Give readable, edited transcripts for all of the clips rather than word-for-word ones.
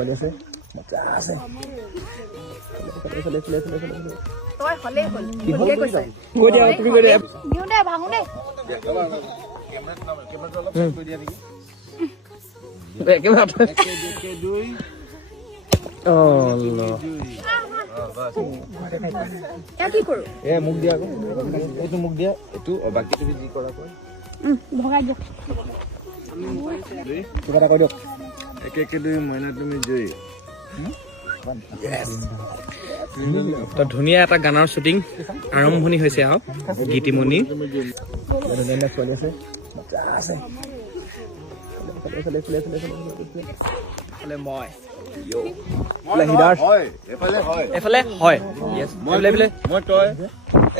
ছোৱালী আছে মজা আছে তই হলেই হ'ল বুলিয়ে কৈছে কৈ দিয়া তুমি কৈ দিয়া নিউ দে ভাঙো দে কি কৰো মোক দিয়া আকৌ এইটো মোক দিয়া এইটো বাকী তুমি যি কৰা কয় ভগাই দিয়ক কিবা এটা কৈ দিয়ক একে দুই মইনা তুমি জয়ী তো ধুনীয়া এটা গানৰ শ্বুটিং আৰম্ভণি হৈছে আৰু গীতিমণি ছোৱালী আছে মজা আছে মই এফালে হয় মই তই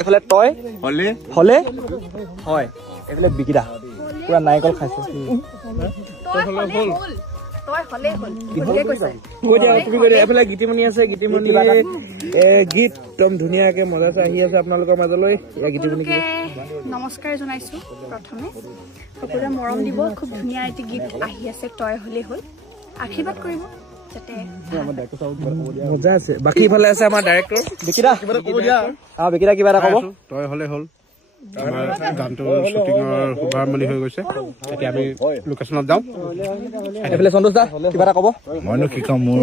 এফালে তই হলে হলে হয় এফালে বিকিদা পুৰা নাৰিকল খাইছে তই হলেই হ'ল বুলিয়ে কৈছে কৈ দিয়া তুমি কৈ দিয়া এফালে গীতিমণি আছে গীতিমণি গীত একদম ধুনীয়াকে মজাছে আহি আছে আপোনালোকৰ মাজলৈ গীতিমণি নমস্কাৰ জনাইছো প্ৰথমে সকলোৱে মৰম দিব খুব ধুনীয়া এটি গীত আহি আছে তই হলেই হ'ল আশীৰ্বাদ কৰিব যাতে মজা আছে বাকী ইফালে আছে আমাৰ ডাইৰেক্টৰ বিকিদা বিকিদা কিবা এটা ক'ব তই হলে হ'ল আমাৰ গানটো শ্বুটিঙৰ শুভাৰম্ভণি হৈ গৈছে এতিয়া আমি লোকেশ্যনত যাওঁ এইফালে সন্তোষ দা কিবা এটা ক'ব মইনো কি ক'ম মোৰ